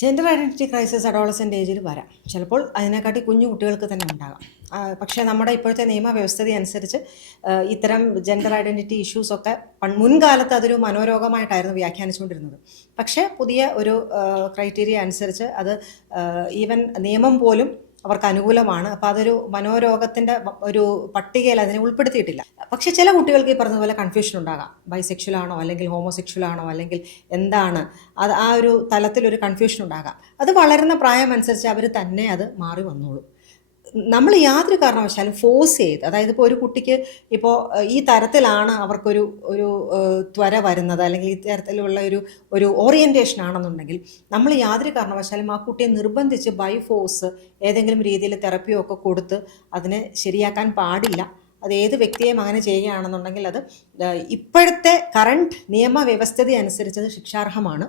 Gender identity crisis adolescent ഏജിൽ വരാം, ചിലപ്പോൾ അതിനെക്കാട്ടി കുഞ്ഞു കുട്ടികൾക്ക് തന്നെ ഉണ്ടാകാം. പക്ഷേ നമ്മുടെ ഇപ്പോഴത്തെ നിയമവ്യവസ്ഥിതി അനുസരിച്ച് ഇത്തരം ജെൻഡർ ഐഡൻറ്റിറ്റി ഇഷ്യൂസൊക്കെ മുൻകാലത്ത് അതൊരു മനോരോഗമായിട്ടായിരുന്നു വ്യാഖ്യാനിച്ചുകൊണ്ടിരുന്നത്. പക്ഷേ പുതിയ ഒരു ക്രൈറ്റീരിയ അനുസരിച്ച് അത് ഈവൻ നിയമം പോലും അവർക്ക് അനുകൂലമാണ്. അപ്പോൾ അതൊരു മനോരോഗത്തിൻ്റെ ഒരു പട്ടികയിൽ അതിനെ ഉൾപ്പെടുത്തിയിട്ടില്ല. പക്ഷേ ചില കുട്ടികൾക്ക് ഈ പറഞ്ഞ പോലെ കൺഫ്യൂഷൻ ഉണ്ടാകാം, ബൈസെക്ഷൽ ആണോ അല്ലെങ്കിൽ ഹോമോസെക്ഷൽ ആണോ അല്ലെങ്കിൽ എന്താണ് അത്, ആ ഒരു തലത്തിലൊരു കൺഫ്യൂഷൻ ഉണ്ടാകാം. അത് വളരുന്ന പ്രായം അനുസരിച്ച് അവർ തന്നെ അത് മാറി വന്നോളും. നമ്മൾ യാതൊരു കാരണവശാലും ഫോഴ്സ് ചെയ്ത്, അതായത് ഇപ്പോൾ ഒരു കുട്ടിക്ക് ഇപ്പോൾ ഈ തരത്തിലാണ് അവർക്കൊരു ഒരു ത്വര വരുന്നത് അല്ലെങ്കിൽ ഈ തരത്തിലുള്ള ഒരു ഓറിയൻറ്റേഷൻ ആണെന്നുണ്ടെങ്കിൽ നമ്മൾ യാതൊരു കാരണവശാലും ആ കുട്ടിയെ നിർബന്ധിച്ച് ബൈ ഫോഴ്സ് ഏതെങ്കിലും രീതിയിൽ തെറപ്പിയോ ഒക്കെ കൊടുത്ത് അതിനെ ശരിയാക്കാൻ പാടില്ല. അത് ഏത് വ്യക്തിയെയും അങ്ങനെ ചെയ്യുകയാണെന്നുണ്ടെങ്കിൽ അത് ഇപ്പോഴത്തെ കറണ്ട് നിയമവ്യവസ്ഥിതി അനുസരിച്ച് അത് ശിക്ഷാർഹമാണ്.